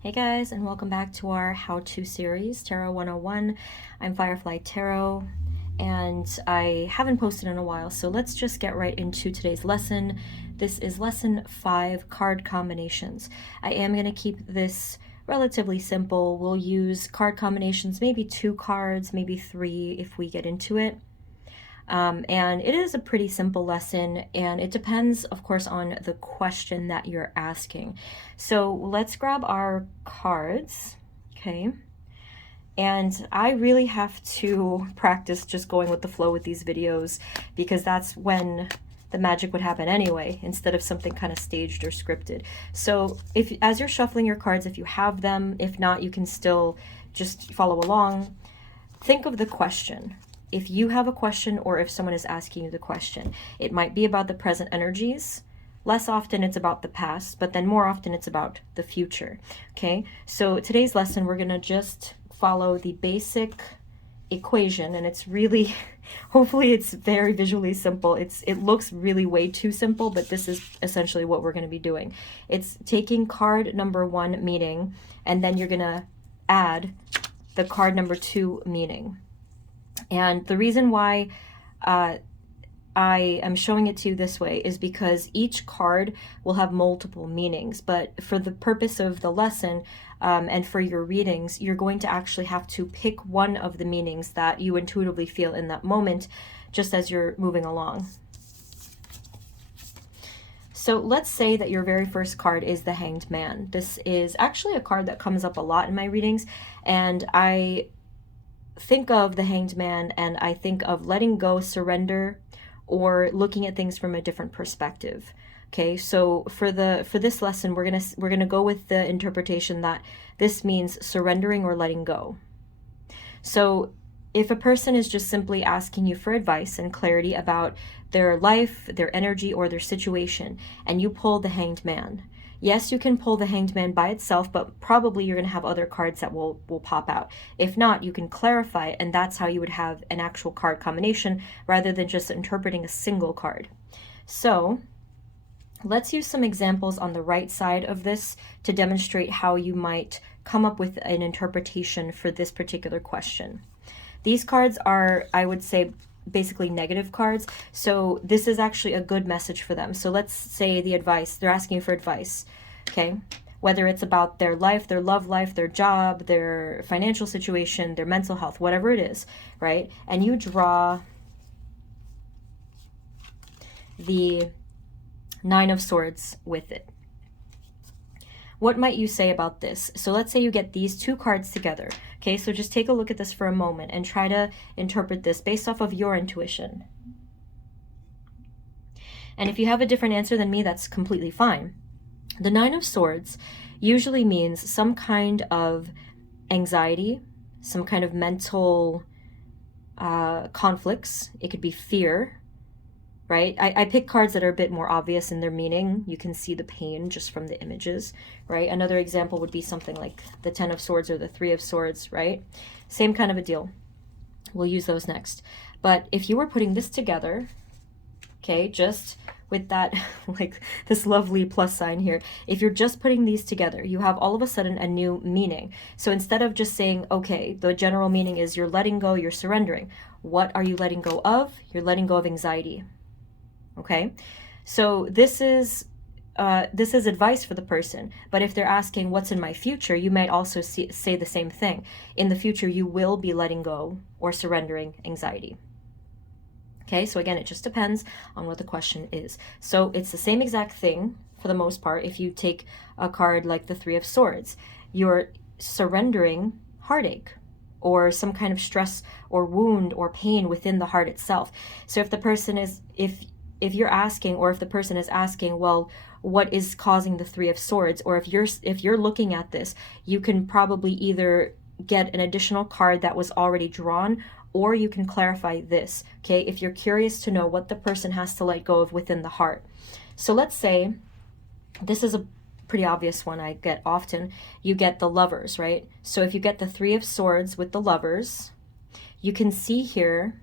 Hey guys, and welcome back to our how-to series, Tarot 101. I'm Firefly Tarot, and I haven't posted in a while, so let's just get right into today's lesson. This is lesson 5, card combinations. I am going to keep this relatively simple. We'll use card combinations, maybe 2 cards, maybe 3 if we get into it. And it is a pretty simple lesson, and it depends, of course, on the question that you're asking. So let's grab our cards, okay? And I really have to practice just going with the flow with these videos, because that's when the magic would happen anyway, instead of something kind of staged or scripted. So if, as you're shuffling your cards, if you have them, if not, you can still just follow along. Think of the question. If you have a question, or if someone is asking you the question, it might be about the present energies. Less often it's about the past, but then more often it's about the future. Okay, so today's lesson, we're going to just follow the basic equation, and it's really, hopefully it's very visually simple. It looks really way too simple, but this is essentially what we're going to be doing. It's taking card number 1 meaning, and then you're going to add the card number 2 meaning. And the reason why I am showing it to you this way is because each card will have multiple meanings, but for the purpose of the lesson and for your readings, you're going to actually have to pick one of the meanings that you intuitively feel in that moment, just as you're moving along. So let's say that your very first card is the Hanged Man. This is actually a card that comes up a lot in my readings, and I think of the Hanged Man and I think of letting go, surrender, or looking at things from a different perspective. Okay, so for this lesson, we're gonna go with the interpretation that this means surrendering or letting go. So if a person is just simply asking you for advice and clarity about their life, their energy, or their situation, and you pull the Hanged Man, yes, you can pull the Hanged Man by itself, but probably you're going to have other cards that will pop out. If not, you can clarify it, and that's how you would have an actual card combination rather than just interpreting a single card. So let's use some examples on the right side of this to demonstrate how you might come up with an interpretation for this particular question. These cards are, I would say, basically negative cards, so this is actually a good message for them. So let's say the advice, they're asking you for advice, okay? Whether it's about their life, their love life, their job, their financial situation, their mental health, whatever it is, right? And you draw the 9 of Swords with it. What might you say about this? So let's say you get these 2 cards together. Okay, so just take a look at this for a moment and try to interpret this based off of your intuition. And if you have a different answer than me, that's completely fine. The 9 of Swords usually means some kind of anxiety, some kind of mental conflicts. It could be fear, right? I pick cards that are a bit more obvious in their meaning. You can see the pain just from the images, right? Another example would be something like the 10 of Swords or the 3 of Swords, right? Same kind of a deal. We'll use those next. But if you were putting this together, okay, just with that, like this lovely plus sign here, if you're just putting these together, you have all of a sudden a new meaning. So instead of just saying, okay, the general meaning is you're letting go, you're surrendering. What are you letting go of? You're letting go of anxiety. Okay, so this is advice for the person, but if they're asking what's in my future, you might also say the same thing. In the future, you will be letting go or surrendering anxiety. Okay, so again, it just depends on what the question is. So it's the same exact thing for the most part. If you take a card like the 3 of Swords, you're surrendering heartache or some kind of stress or wound or pain within the heart itself. So if the person is, if you're asking, or if the person is asking, well, what is causing the 3 of Swords? Or if you're looking at this, you can probably either get an additional card that was already drawn, or you can clarify this, okay? If you're curious to know what the person has to let go of within the heart. So let's say, this is a pretty obvious one I get often, you get the Lovers, right? So if you get the 3 of Swords with the Lovers, you can see here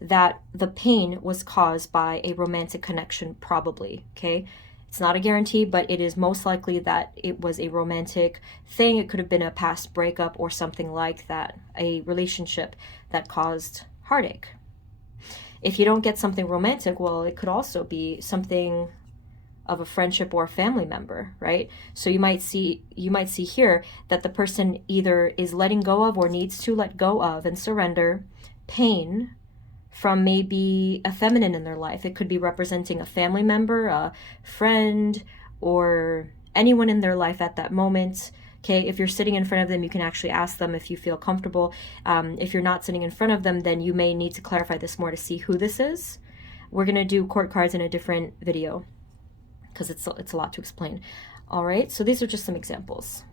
that the pain was caused by a romantic connection, probably, okay? It's not a guarantee, but it is most likely that it was a romantic thing. It could have been a past breakup or something like that, a relationship that caused heartache. If you don't get something romantic, well, it could also be something of a friendship or a family member, right? So you might see here that the person either is letting go of or needs to let go of and surrender pain from maybe a feminine in their life. It could be representing a family member, a friend, or anyone in their life at that moment. Okay, if you're sitting in front of them, you can actually ask them if you feel comfortable. If you're not sitting in front of them, then you may need to clarify this more to see who this is. We're going to do court cards in a different video because it's a lot to explain. All right, so these are just some examples.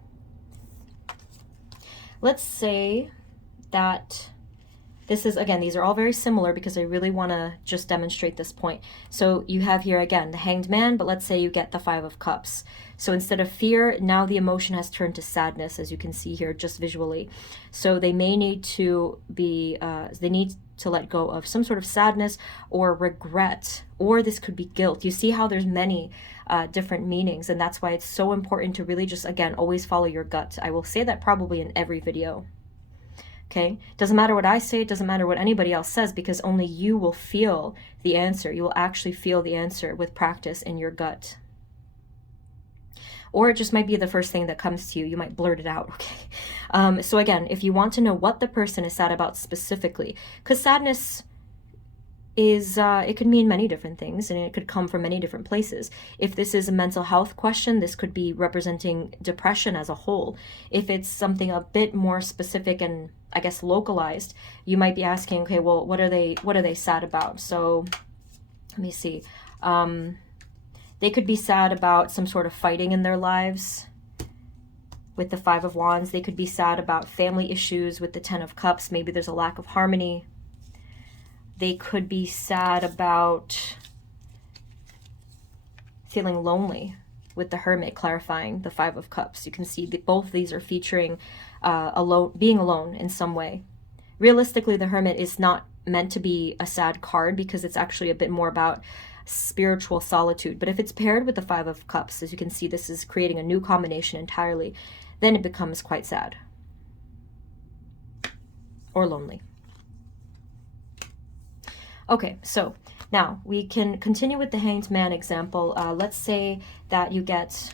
Let's say that this is, again, these are all very similar because I really want to just demonstrate this point. So you have here, again, the Hanged Man, but let's say you get the Five of Cups. So instead of fear, now the emotion has turned to sadness, as you can see here, just visually. So they may need to be, they need to let go of some sort of sadness or regret, or this could be guilt. You see how there's many different meanings, and that's why it's so important to really just, again, always follow your gut. I will say that probably in every video. Okay, doesn't matter what I say, it doesn't matter what anybody else says, because only you will feel the answer. You will actually feel the answer with practice in your gut. Or it just might be the first thing that comes to you. You might blurt it out, okay? So again, if you want to know what the person is sad about specifically, because sadness is, it could mean many different things, and it could come from many different places. If this is a mental health question, this could be representing depression as a whole. If it's something a bit more specific and, I guess, localized, you might be asking, okay, well, what are they sad about? So let me see. They could be sad about some sort of fighting in their lives with the Five of Wands. They could be sad about family issues with the Ten of Cups. Maybe there's a lack of harmony. They could be sad about feeling lonely with the Hermit, clarifying the Five of Cups. You can see that both of these are featuring being alone in some way. Realistically, the Hermit is not meant to be a sad card because it's actually a bit more about spiritual solitude. But if it's paired with the Five of Cups, as you can see, this is creating a new combination entirely, then it becomes quite sad or lonely. Okay, so now we can continue with the Hanged Man example. Let's say that you get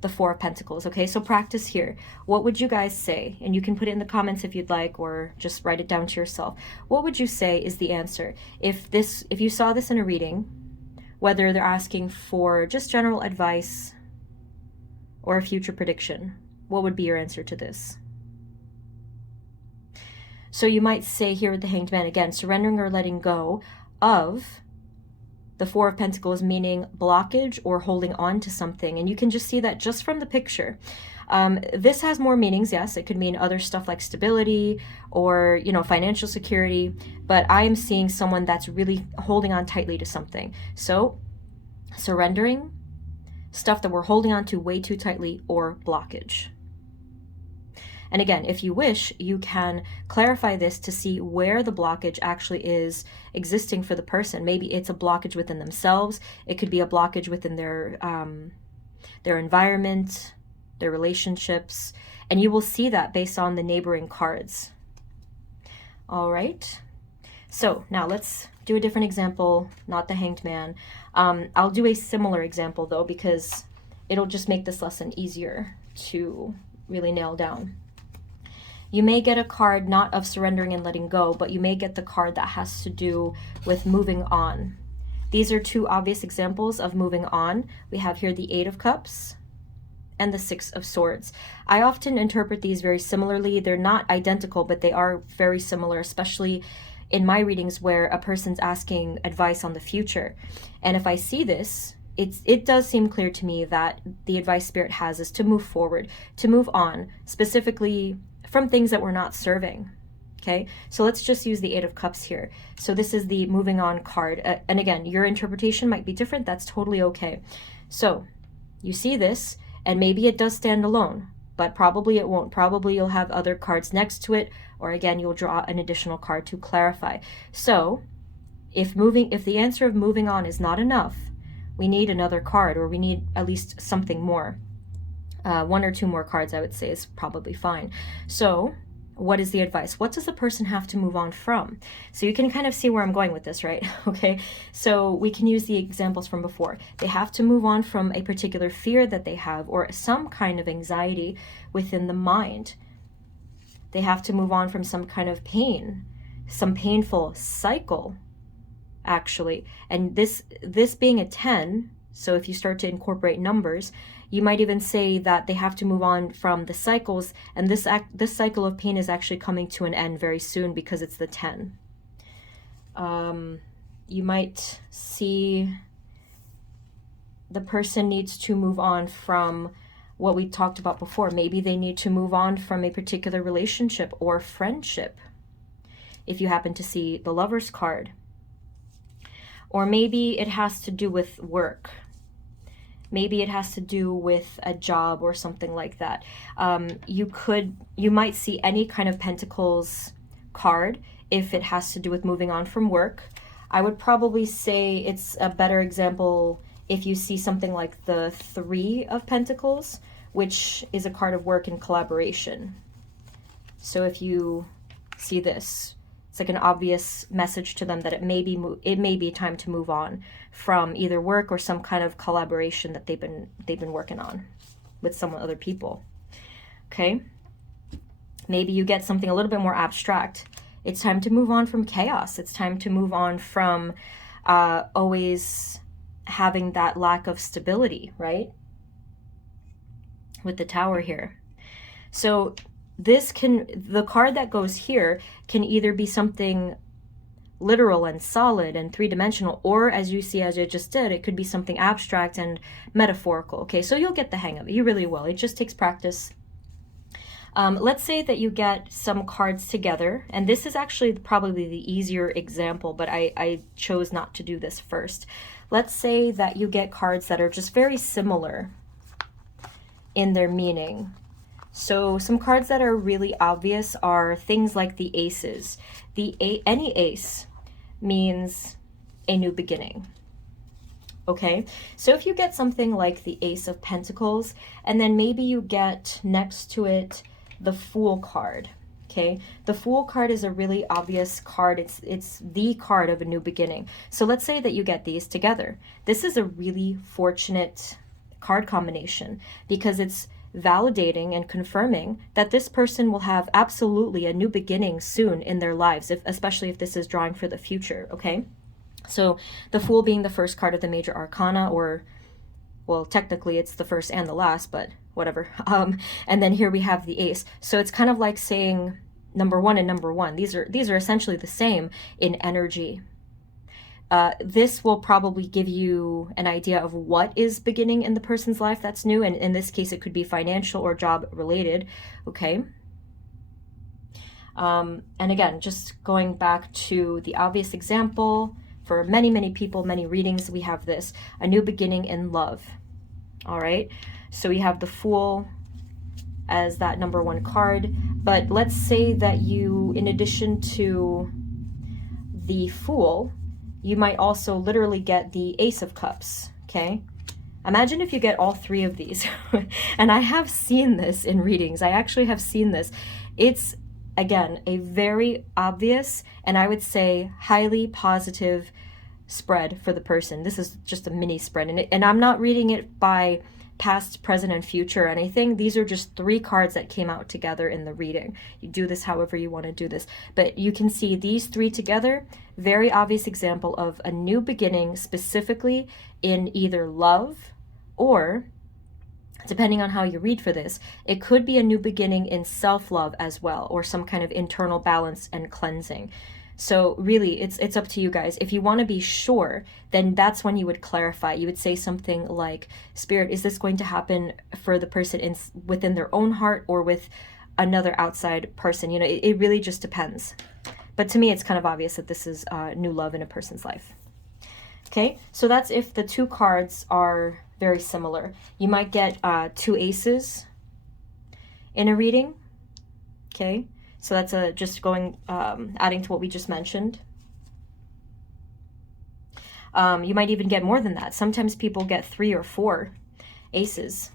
the Four of Pentacles. Okay, so practice here. What would you guys say? And you can put it in the comments if you'd like, or just write it down to yourself. What would you say is the answer? If you saw this in a reading, whether they're asking for just general advice or a future prediction, what would be your answer to this? So you might say here with the Hanged Man, again, surrendering or letting go of the Four of Pentacles, meaning blockage or holding on to something. And you can just see that just from the picture. This has more meanings, yes. It could mean other stuff like stability or, you know, financial security. But I am seeing someone that's really holding on tightly to something. So surrendering, stuff that we're holding on to way too tightly, or blockage. And again, if you wish, you can clarify this to see where the blockage actually is existing for the person. Maybe it's a blockage within themselves. It could be a blockage within their environment, their relationships, and you will see that based on the neighboring cards. All right. So now let's do a different example, not the Hanged Man. I'll do a similar example though, because it'll just make this lesson easier to really nail down. You may get a card not of surrendering and letting go, but you may get the card that has to do with moving on. These are two obvious examples of moving on. We have here the Eight of Cups and the Six of Swords. I often interpret these very similarly. They're not identical, but they are very similar, especially in my readings where a person's asking advice on the future. And if I see this, it does seem clear to me that the advice Spirit has is to move forward, to move on, specifically from things that we're not serving. Okay, so let's just use the Eight of Cups here. So this is the moving on card. And again, your interpretation might be different. That's totally okay. So you see this, and maybe it does stand alone, but probably it won't. Probably you'll have other cards next to it, or again, you'll draw an additional card to clarify. So if the answer of moving on is not enough, We need another card, or we need at least something more. One or two more cards, I would say, is probably fine. So what is the advice? What does the person have to move on from? So you can kind of see where I'm going with this, right? Okay, so we can use the examples from before. They have to move on from a particular fear that they have, or some kind of anxiety within the mind. They have to move on from some kind of pain, some painful cycle, actually. And this being a 10, so if you start to incorporate numbers, you might even say that they have to move on from the cycles, and this cycle of pain is actually coming to an end very soon because it's the 10. You might see the person needs to move on from what we talked about before. Maybe they need to move on from a particular relationship or friendship, if you happen to see the Lover's card. Or maybe it has to do with work. Maybe it has to do with a job or something like that. You might see any kind of Pentacles card if it has to do with moving on from work. I would probably say it's a better example if you see something like the 3 of Pentacles, which is a card of work and collaboration. So if you see this, it's like an obvious message to them that it may be time to move on from either work or some kind of collaboration that they've been working on with some other people. Okay? Maybe you get something a little bit more abstract. It's time to move on from chaos. It's time to move on from always having that lack of stability, right? With the Tower here. So the card that goes here can either be something literal and solid and three-dimensional, or as you see, as I just did, it could be something abstract and metaphorical. Okay, so you'll get the hang of it. You really will. It just takes practice. Let's say that you get some cards together, and this is actually probably the easier example, but I chose not to do this first. Let's say that you get cards that are just very similar in their meaning. So some cards that are really obvious are things like the aces. Any ace means a new beginning. Okay, so if you get something like the Ace of Pentacles, and then maybe you get next to it the Fool card. Okay, the Fool card is a really obvious card. It's the card of a new beginning. So let's say that you get these together. This is a really fortunate card combination because it's validating and confirming that this person will have absolutely a new beginning soon in their lives, especially if this is drawing for the future. Okay, so the Fool being the first card of the major arcana, or well, technically it's the first and the last, but whatever. And then here we have the Ace. So it's kind of like saying number 1 and number 1. These are essentially the same in energy. This will probably give you an idea of what is beginning in the person's life that's new, and in this case it could be financial or job related. Okay, and again, just going back to the obvious example, for many people, many readings, we have this, a new beginning in love. All right, so we have the Fool as that number 1 card, but let's say that you, in addition to the Fool, you might also literally get the Ace of Cups. Okay, imagine if you get all 3 of these. And I have seen this in readings. I actually have seen this. It's, again, a very obvious, and I would say highly positive spread for the person. This is just a mini spread, and I'm not reading it by past, present, and future or anything. These are just 3 cards that came out together in the reading. You do this however you want to do this, but you can see these 3 together. Very obvious example of a new beginning, specifically in either love, or depending on how you read for this, it could be a new beginning in self-love as well, or some kind of internal balance and cleansing. So really, it's up to you guys. If you want to be sure, then that's when you would clarify. You would say something like, Spirit, is this going to happen for the person within their own heart or with another outside person? You know, it really just depends. But to me, it's kind of obvious that this is new love in a person's life. Okay, so that's if the 2 cards are very similar. You might get 2 aces in a reading. Okay, so that's just going, adding to what we just mentioned. You might even get more than that. Sometimes people get 3 or 4 aces.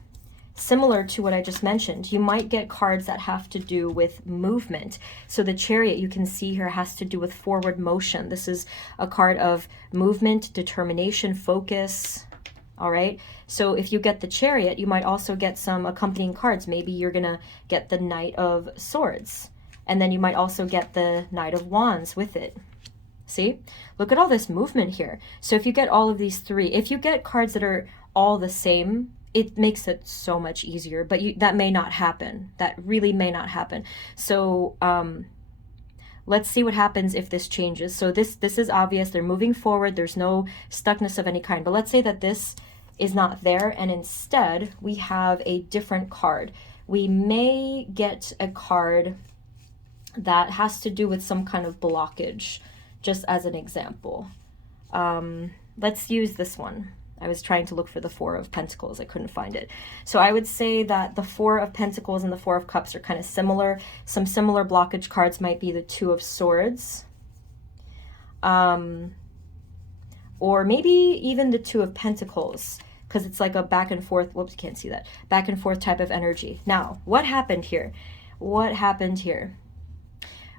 Similar to what I just mentioned, you might get cards that have to do with movement. So the Chariot you can see here has to do with forward motion. This is a card of movement, determination, focus. All right. So if you get the Chariot, you might also get some accompanying cards. Maybe you're going to get the Knight of Swords. And then you might also get the Knight of Wands with it. See? Look at all this movement here. So if you get all of these 3, if you get cards that are all the same, it makes it so much easier, but that may not happen. That really may not happen. So let's see what happens if this changes. So this is obvious. They're moving forward. There's no stuckness of any kind. But let's say that this is not there, and instead we have a different card. We may get a card that has to do with some kind of blockage, just as an example. Let's use this one. I was trying to look for the 4 of Pentacles. I couldn't find it. So I would say that the 4 of Pentacles and the 4 of Cups are kind of similar. Some similar blockage cards might be the 2 of Swords. Or maybe even the 2 of Pentacles, because it's like a back and forth, whoops, you can't see that, back and forth type of energy. Now, what happened here? What happened here?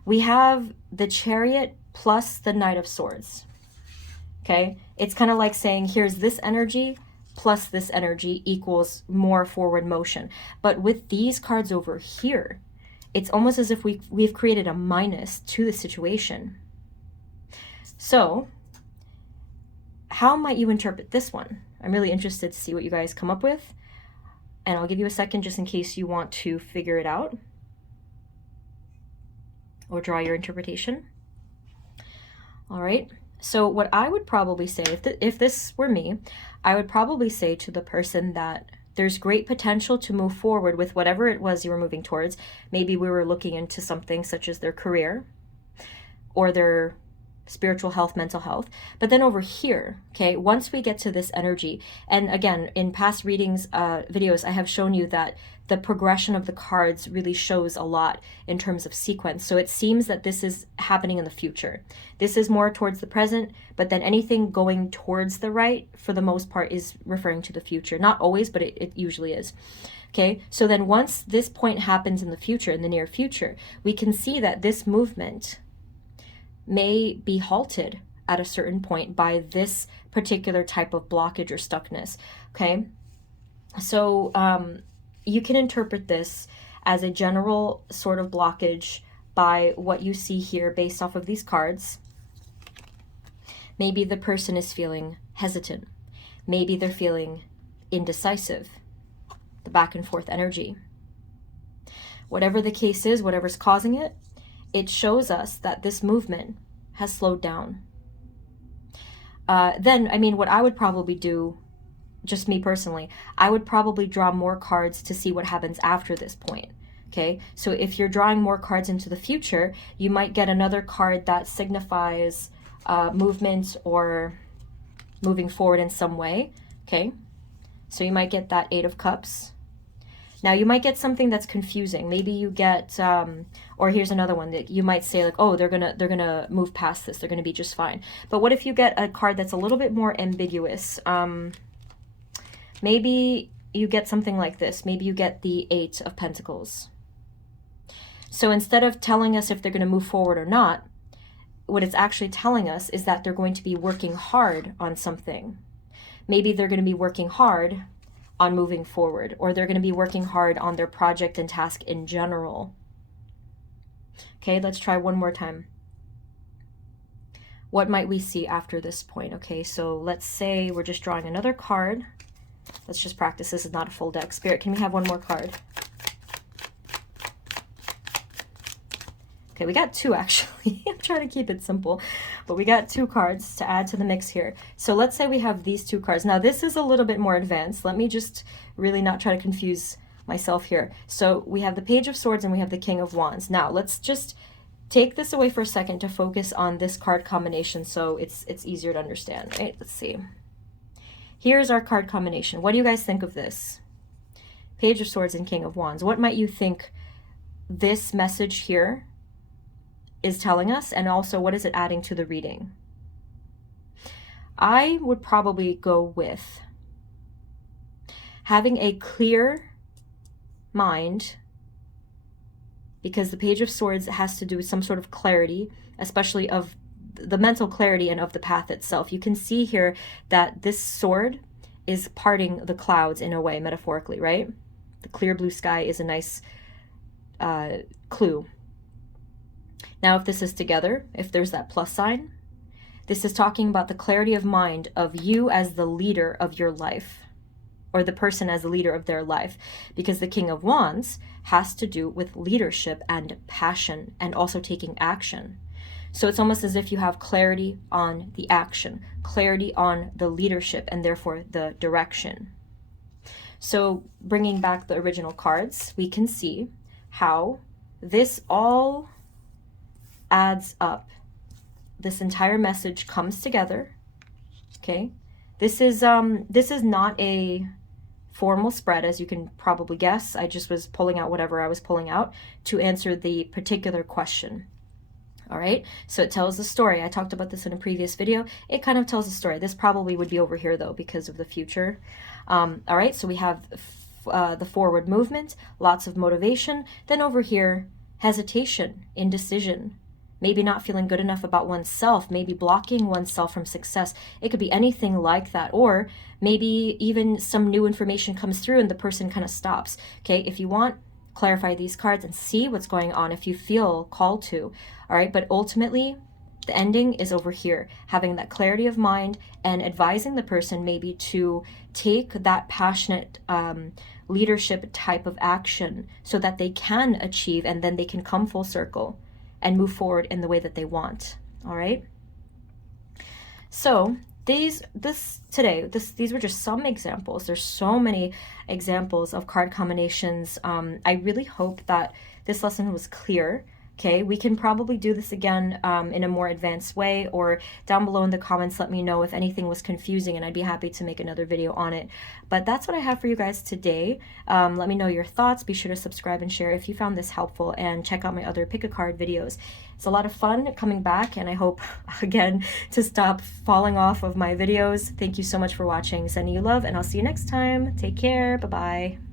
We have the Chariot plus the Knight of Swords. Okay, it's kind of like saying here's this energy plus this energy equals more forward motion. But with these cards over here, it's almost as if we've created a minus to the situation. So how might you interpret this one? I'm really interested to see what you guys come up with. And I'll give you a second just in case you want to figure it out or draw your interpretation. All right. So what I would probably say, if this were me, I would probably say to the person that there's great potential to move forward with whatever it was you were moving towards. Maybe we were looking into something such as their career or their spiritual health, mental health. But then over here, okay, once we get to this energy, and again, in past readings, videos, I have shown you that the progression of the cards really shows a lot in terms of sequence. So it seems that this is happening in the future. This is more towards the present, but then anything going towards the right, for the most part, is referring to the future. Not always, but it usually is. Okay, so then once this point happens in the future, in the near future, we can see that this movement may be halted at a certain point by this particular type of blockage or stuckness. Okay, so you can interpret this as a general sort of blockage by what you see here based off of these cards. Maybe the person is feeling hesitant. Maybe they're feeling indecisive. The back and forth energy. Whatever the case is, whatever's causing it, it shows us that this movement has slowed down. Then, I mean, what I would probably do, just me personally, I would probably draw more cards to see what happens after this point. Okay, so if you're drawing more cards into the future, you might get another card that signifies movement or moving forward in some way. Okay, so you might get that 8 of Cups. Now you might get something that's confusing. Maybe you get, or here's another one that you might say like, oh, they're gonna move past this. They're gonna be just fine. But what if you get a card that's a little bit more ambiguous? Maybe you get something like this. Maybe you get the 8 of Pentacles. So instead of telling us if they're going to move forward or not, what it's actually telling us is that they're going to be working hard on something. Maybe they're going to be working hard on moving forward, or they're going to be working hard on their project and task in general. Okay, let's try one more time. What might we see after this point? Okay, so let's say we're just drawing another card. Let's just practice. This is not a full deck. Spirit, can we have one more card? Okay, we got 2 actually. I'm trying to keep it simple, but we got 2 cards to add to the mix here. So let's say we have these 2 cards. Now this is a little bit more advanced. Let me just really not try to confuse myself here. So we have the Page of Swords and we have the King of Wands. Now let's just take this away for a second to focus on this card combination so it's easier to understand, right? Let's see. Here's our card combination. What do you guys think of this? Page of Swords and King of Wands. What might you think this message here is telling us? And also, what is it adding to the reading? I would probably go with having a clear mind, because the Page of Swords has to do with some sort of clarity, especially of the mental clarity and of the path itself. You can see here that this sword is parting the clouds in a way, metaphorically, right? The clear blue sky is a nice clue. Now, if this is together, if there's that plus sign, this is talking about the clarity of mind of you as the leader of your life, or the person as the leader of their life, because the King of Wands has to do with leadership and passion and also taking action. So it's almost as if you have clarity on the action, clarity on the leadership, and therefore the direction. So bringing back the original cards, we can see how this all adds up. This entire message comes together. Okay, this is not a formal spread, as you can probably guess. I just was pulling out whatever I was pulling out to answer the particular question. All right, so it tells the story. I talked about this in a previous video. It kind of tells the story. This probably would be over here though because of the future. All right, so we have the forward movement, lots of motivation. Then over here, hesitation, indecision, maybe not feeling good enough about oneself, maybe blocking oneself from success. It could be anything like that. Or maybe even some new information comes through and the person kind of stops. Okay, if you want, clarify these cards and see what's going on if you feel called to. All right, but ultimately, the ending is over here, having that clarity of mind and advising the person maybe to take that passionate leadership type of action so that they can achieve, and then they can come full circle and move forward in the way that they want. All right. So these were just some examples. There's so many examples of card combinations. I really hope that this lesson was clear. Okay, we can probably do this again in a more advanced way, or down below in the comments, let me know if anything was confusing and I'd be happy to make another video on it. But that's what I have for you guys today. Let me know your thoughts. Be sure to subscribe and share if you found this helpful, and check out my other pick a card videos. It's a lot of fun coming back, and I hope, again, to stop falling off of my videos. Thank you so much for watching. Sending you love, and I'll see you next time. Take care. Bye-bye.